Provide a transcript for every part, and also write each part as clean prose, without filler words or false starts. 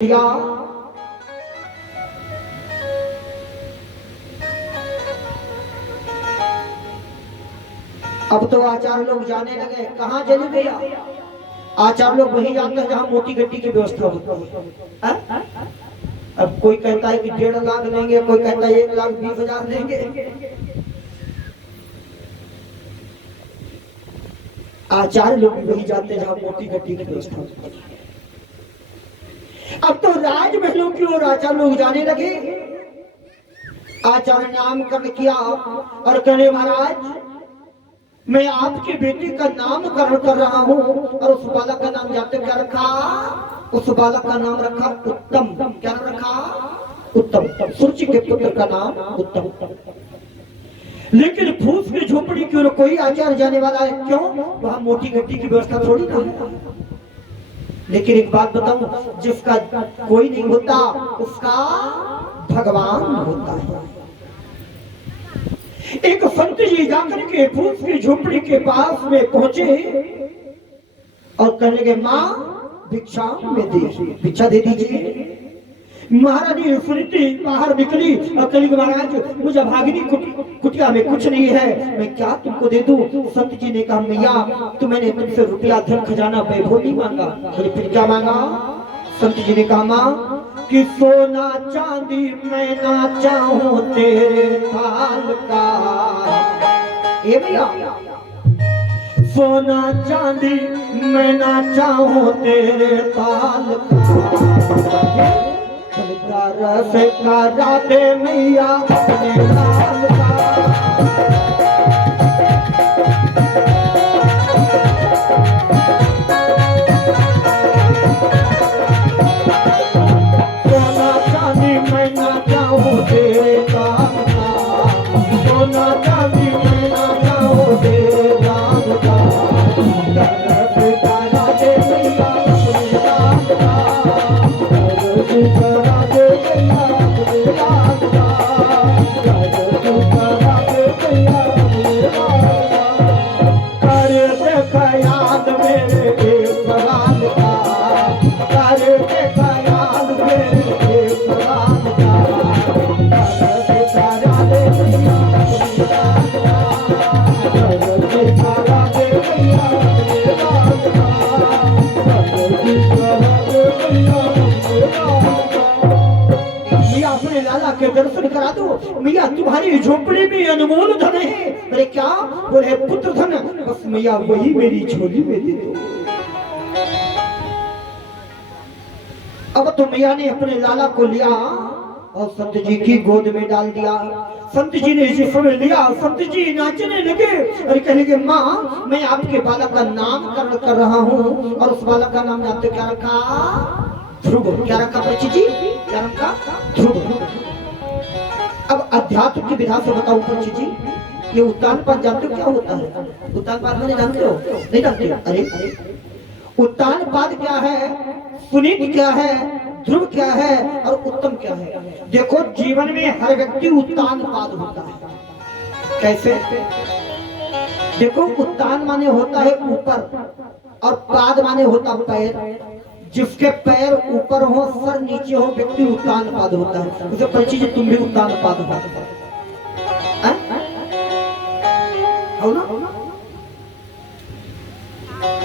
दिया। अब तो आचार्य लोग जाने लगे, कहाँ चले भैया? आचार्य लोग वही जाते हैं जहाँ मोटी गड्डी की व्यवस्था होती है। अब कोई कहता है कि 1.5 लाख लेंगे, कोई कहता है 1,20,000 लेंगे। आचार्य लोग भी वही जाते हैं जहाँ मोटी गड्डी की व्यवस्था होती है। अब तो राजमहलों की ओर आचार्य लोग जाने लगे। आचार्य नामकरण किया और कहने, महाराज मैं आपके बेटे का नामकरण कर रहा हूँ। और उस बालक का नाम जानते क्या रखा? उस बालक का नाम रखा उत्तम। क्या रखा? उत्तम। सूर्य के पुत्र का नाम उत्तम। लेकिन फूस की झोपड़ी की ओर कोई आचार्य जाने वाला है? क्यों? वहां मोटी गड्डी की व्यवस्था थोड़ी ना है। लेकिन एक बात बताऊं, जिसका कोई नहीं होता उसका भगवान होता है। एक संत जी जाकर के फूस की झोपड़ी के पास में पहुंचे और कहने लगे, माँ भिक्षा में दे, भिक्षा दे दीजिए। महारानी सुनीति बाहर निकली और कही, महाराज मुझे भागिनी कुटिया में कुछ नहीं है, मैं क्या तुमको दे दूं? संत जी ने कहा, मैया तो मैंने तुमसे रुपया धन खजाना वैभव नहीं मांगा, फिर क्या मांगा? संत जी ने कहा, माँ कि सोना चांदी मैं ना चाहूं तेरे थाल का। ए भैया, सोना चांदी मैं ना चाहूं तेरे थाल का। रस का राधे मैया अपने लाल का। सोना चांदी मैं ना चाहूं तेरे लाल का, सोना चांदी मैं ना चाहूं तेरे लाल का। रस का राधे मैया अपने लाल का, रस का के दर्शन करा दो। मैया तुम्हारी झोपड़ी में अनमोल धन है। अरे क्या बोले? पुत्र धन। बस मैया वही मेरी झोली में दे दो। अब तो मैया ने अपने लाला को लिया और संत जी की गोद में डाल दिया। संत जी ने इसे समय लिया, संत जी नाचने लगे और कहने लगे, माँ मैं आपके बालक का नामकरण कर रहा हूँ। और उस बालक का नाम जानते क्या रखा? ध्रुव। क्या रखा परिचित जी? क्या रखा? ध्रुव। अब अध्यात्म की विधा से बताऊं परिचित जी, ये उत्तानपाद जानते हो क्या होता है? उत्तानपाद मैंने जानते हो? नहीं जानते? अरे उत्तानपाद क्या है, पुनीत क्या है, ध्रुव क्या है और उत्तम क्या है? देखो जीवन में हर व्यक्ति उत्तानपाद होता है। कैसे? देखो उत्तान माने होता है ऊपर और पाद माने होता पैर। जिसके पैर ऊपर हो सर नीचे हो व्यक्ति उत्तानपाद होता है। उसे परिचित तुम भी उत्तानपाद हो ना?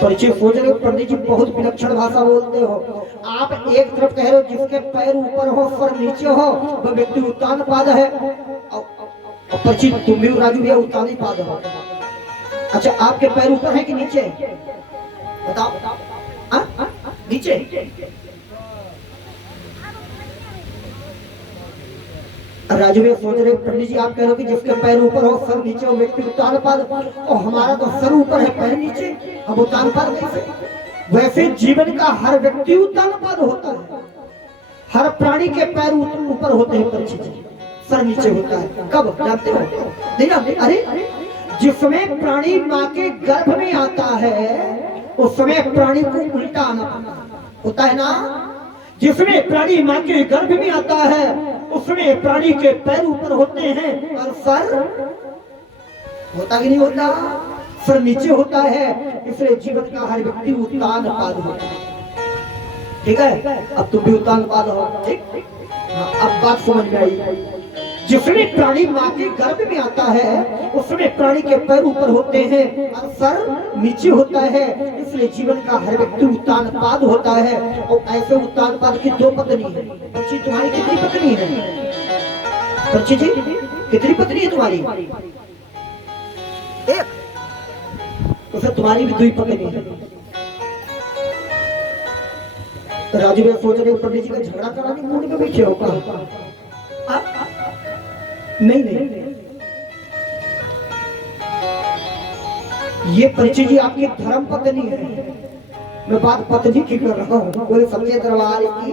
परिचय सोच रहे हो पंडित जी, बहुत विलक्षण भाषा बोलते हो आप। एक तरफ कह रहे हो जिसके पैर ऊपर हो सर नीचे हो वह व्यक्ति उत्तानपाद है। परिचित तुम भी राजू भैया उत्तानपाद हो। अच्छा आपके पैर ऊपर है कि नीचे? बताओ। नीचे? राजू भैया सोच रहे पंडित जी, आप कह रहे हो कि जिसके पैर ऊपर हो सर नीचे हो व्यक्ति उत्तानपाद। और हमारा तो सर ऊपर है पैर नीचे, हम उत्तानपाद कैसे? वैसे जीवन का हर व्यक्ति उत्तानपाद होता है। हर प्राणी के पैर ऊपर होते हैं परिचित जी, सर नीचे होता है। कब जानते हो? नहीं जानते? अरे जिसमें प्राणी माँ के गर्भ में आता है उस समय प्राणी को उल्टा आना होता है ना। जिसमें प्राणी माँ के गर्भ में आता है उसमें प्राणी के पैर ऊपर होते हैं और सर होता कि नहीं होता? सर नीचे होता है। इसलिए जीवन का हर व्यक्ति उत्तानपाद होता है। ठीक है, अब तुम भी उत्तान पाद हो। ठीक, हाँ, अब बात समझ में आई। जिसमें प्राणी माँ के गर्भ में आता है उसमें प्राणी के पैर ऊपर होते हैं और सर नीचे होता है, इसलिए जीवन का हर व्यक्ति उत्तान पाद होता है। और ऐसे उत्तान पाद की दो पत्नी है। बच्ची तुम्हारी कितनी पत्नी है? बच्ची जी कितनी पत्नी है तुम्हारी? एक। तो फिर तुम्हारी भी दो ही पत्नी है। राजू भैया सोच रहे पंडित जी का झगड़ा कराने मूड में बैठे होगा। नहीं नहीं, ये परिचय जी आपकी धर्म पत्नी है। मैं बात पत्नी की कर रहा हूँ, बोले सच्चे दरबार की।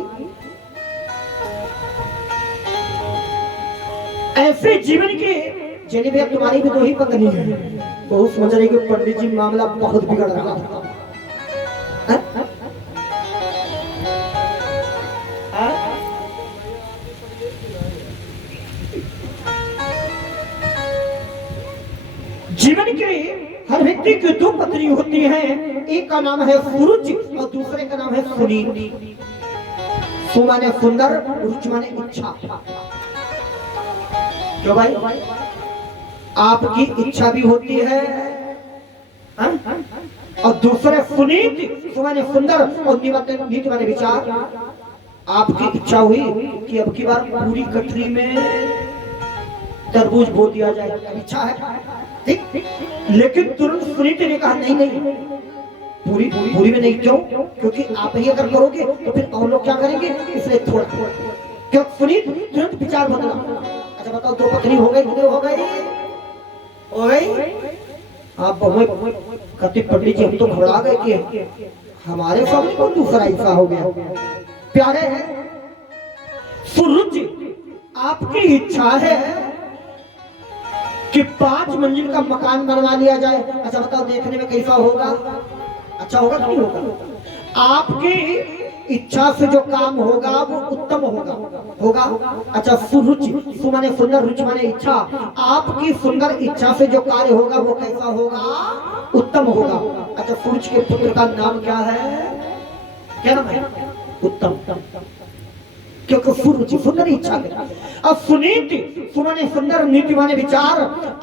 ऐसे जीवन के जनी भैया तुम्हारी भी दो ही पत्नी है। बहुत समझ रही कि पंडित जी मामला बहुत बिगड़ रहा है। जीवन के हर व्यक्ति की दो पत्नी होती हैं। एक का नाम है सुरुचि और दूसरे का नाम है सुनीति। सु माने सुंदर, रुचि माने इच्छा। जो भाई आपकी इच्छा भी होती है, और दूसरे सुनीति, सु माने सुंदर और नीति माने विचार। आपकी इच्छा हुई कि अब की बार पूरी कटरी में तरबूज बो दिया जाए, इच्छा है, ठीक, लेकिन तुरंत सुनीति ने कहा नहीं नहीं, पूरी पूरी में नहीं। क्यों? क्योंकि आप ही अगर करोगे तो फिर और लोग क्या करेंगे, इसलिए थोड़ा क्यों। सुनीत तुरंत विचार बदला। अच्छा बताओ, दो पत्नी हो गई, हो गई, हो गई। आप कति पंडित जी हम तो घबरा गए कि हमारे सामने कौन दूसरा हिस्सा हो गया। प्यारे हैं सुरुचि, आपकी इच्छा है कि 5 मंजिल का मकान बनवा लिया जाए। अच्छा बताओ देखने में कैसा होगा? अच्छा होगा कि नहीं होगा? आपकी इच्छा से जो काम होगा वो उत्तम होगा। अच्छा सुरुचि, सु माने सुंदर, रुचि माने इच्छा। आपकी सुंदर इच्छा से जो कार्य होगा वो कैसा होगा? उत्तम होगा। अच्छा सुरुचि के पुत्र का नाम क्या है? क्या नाम है? उत्तम। क्योंकि सुरुचि सुंदर इच्छा है। अब सुनीति, सु माने सुंदर, नीति माने विचार।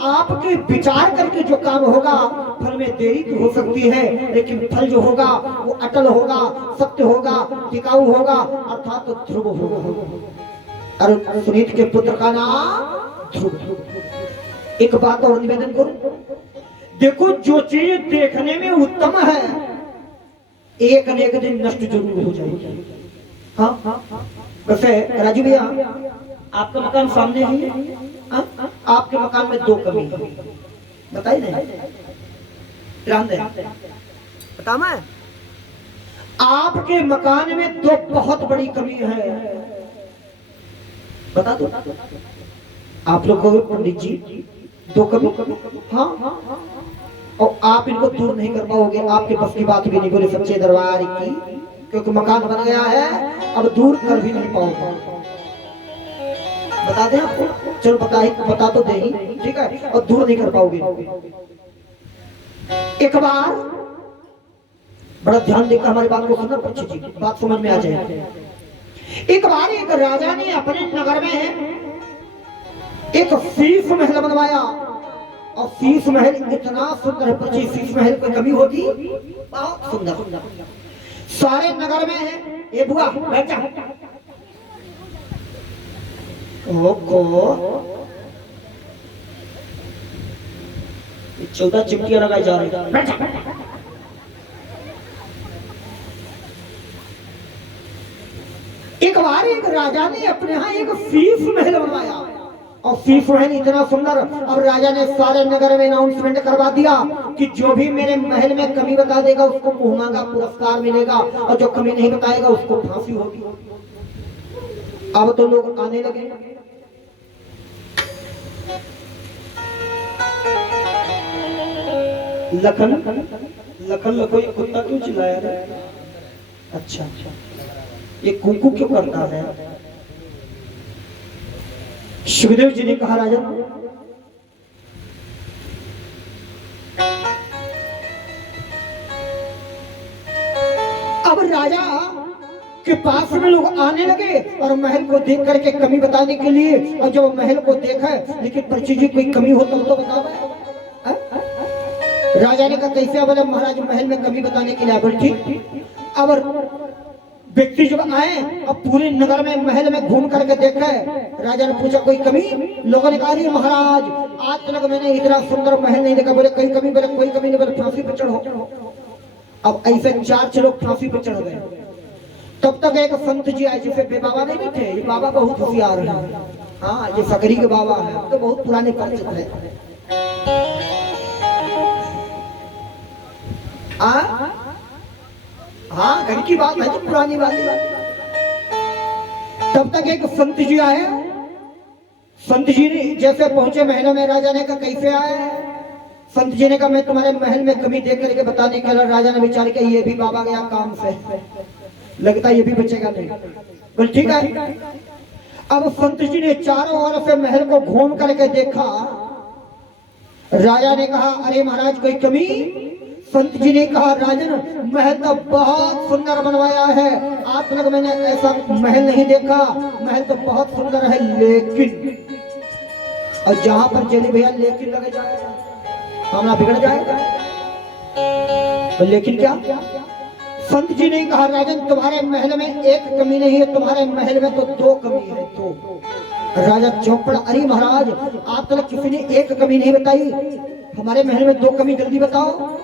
आपके विचार करके जो काम होगा फल में देरी तो हो सकती है, लेकिन फल जो होगा वो अटल होगा, सत्य होगा, टिकाऊ होगा, अर्थात तो ध्रुव होगा। और सुनीति के पुत्र का नाम ध्रुव। एक बात और निवेदन करूं, देखो जो चीज देखने में उत्तम है एक न एक दिन नष्ट जरूर हो जाएगी। हाँ, वैसे राजू भैया आपका मकान सामने है, आपके मकान में 2 कमी है, बताइए ना, ध्यान दें, बता। मैं आपके मकान में 2 बहुत बड़ी कमी है, बता दो। आप लोग कहोगे पंडित जी 2 कमी, हाँ, और आप इनको दूर नहीं कर पाओगे, आपके बस की बात भी नहीं। बोले सच्चे दरबार की, क्योंकि मकान बन गया है, अब दूर कर भी नहीं पाओगे। बता दें आपको, चलो बता तो दे ही, ठीक है, और दूर नहीं कर पाओगे। एक बार बड़ा ध्यान देकर हमारी बात को सुनना, अच्छी जी बात समझ में आ जाए। एक बार एक राजा ने अपने नगर में एक शीश महल बनवाया, और शीश महल इतना सुंदर है, शीश महल कोई कमी होती, बहुत सुंदर, सारे नगर में है। ये बुआ बैठ जा, ओको 14 चिमटियां लगाई जा रही है, बैठ जा। एक बार एक राजा ने अपने यहाँ एक शीश महल बनवाया, और शीश महल इतना सुंदर, अब राजा ने सारे नगर में अनाउंसमेंट करवा दिया कि जो भी मेरे महल में कमी बता देगा उसको मुंह मांगा पुरस्कार मिलेगा, और जो कमी नहीं बताएगा उसको फांसी होगी। अब तो लोग आने लगे। लखन लखो ये कुत्ता क्यों चिल्लाया रे? अच्छा, ये कुकू क्यों करता है? सुखदेव जी ने कहा राजा, अब राजा के पास में लोग आने लगे और महल को देख करके कमी बताने के लिए। और जब महल को देखा लेकिन परीक्षित जी कोई कमी हो तो बताओ। राजा ने कहा कैसे? बोले महाराज महल में कमी बताने के लिए। बोले ठीक। अब व्यक्ति जब आए अब पूरे नगर में महल में घूम करके देखा। राजा ने पूछा कोई कमी? लोगों ने कहा अरे महाराज आज तक मैंने इतना सुंदर महल नहीं देखा। बोले कोई कमी? बोले कोई कमी नहीं। बोले फांसी पे चढ़ो। अब ऐसे 4 लोग फांसी पे चढ़ गए। तब तक एक संत जी आए जिसे बाबा नहीं बैठे। ये बाबा बहुत होशियार है। हाँ ये सकरी के बाबा है, तो बहुत पुराने परिचित है। हाँ घर की बात है, तो पुरानी वाली बात। तब तक एक संत जी आए। संत जी ने जैसे पहुंचे महल में, राजा ने कहा कैसे आए? संत जी ने कहा मैं तुम्हारे महल में कमी देख करके बताने के लिए। राजा ने विचार किया ये भी बाबा गया काम से, लगता ये भी बचेगा नहीं। बोल ठीक है। अब संत जी ने चारों ओर से महल को घूम करके देखा। राजा ने कहा अरे महाराज कोई कमी? संत जी ने कहा राजन महल तो बहुत सुंदर बनवाया है, आज तक मैंने ऐसा महल नहीं देखा। महल तो बहुत सुंदर है लेकिन, और जहां पर चले भैया लेकिन लगे जाएगा, मामला बिगड़ जाएगा। तो लेकिन क्या? संत जी ने कहा राजन तुम्हारे महल में एक कमी नहीं है, तुम्हारे महल में तो 2 कमी है। तो राजा चौंक पड़ा, अरे महाराज आप तक किसी ने एक कमी नहीं बताई, हमारे महल में 2 कमी, जल्दी बताओ।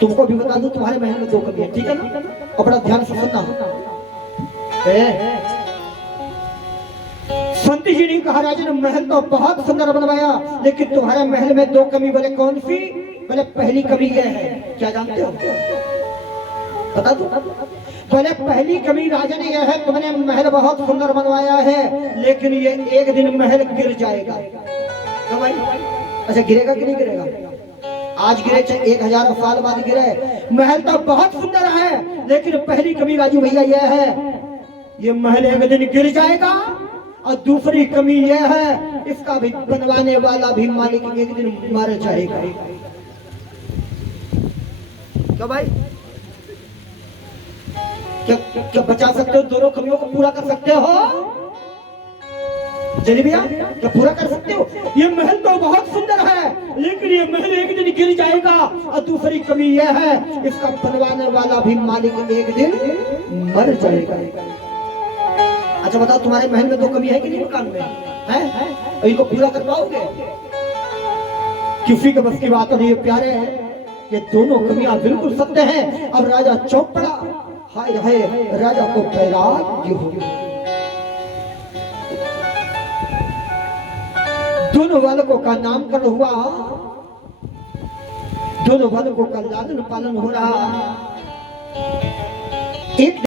तुमको भी बता दूं तुम्हारे महल में 2 कमी है, ठीक है ना? और बड़ा ध्यान से सुनना। संत जी ने कहा राजन महल तो बहुत सुंदर बनवाया लेकिन तुम्हारे महल में 2 कमी। बोले कौन सी? बोले पहली कमी यह है, क्या जानते हो? बता दो। बोले पहली कमी राजन यह है तुमने महल बहुत सुंदर बनवाया है लेकिन ये एक दिन महल गिर जाएगा। तो भाई अच्छा गिरेगा कि नहीं गिरेगा? आज गिरे चाहे 1000 साल बाद गिरे, महल तो बहुत सुंदर है लेकिन पहली कमी राजू भैया यह है ये महल एक दिन गिर जाएगा। और दूसरी कमी यह है इसका भी बनवाने वाला भी मालिक एक दिन मर जाएगा। क्या भाई क्या बचा सकते हो? दोनों कमियों को पूरा कर सकते हो? चलिए भैया क्या पूरा कर सकते हो? ये महल तो बहुत सुंदर है लेकिन ये महल एक दिन गिर जाएगा। और दूसरी कमी यह है इसका बनवाने वाला भी मालिक एक दिन मर जाएगा। अच्छा बताओ तुम्हारे महल में 2 कमी है कि नहीं? मकान में है? इनको पूरा कर पाओगे? किसी के बस की बात नहीं है प्यारे हैं, ये दोनों कमियां बिल्कुल सत्य हैं। अब राजा चौंक पड़ा, हाय हाय राजा को वैराग्य हो गया। दोनों बालकों का नामकरण हुआ, दोनों बालकों का लालन पालन हो रहा। एक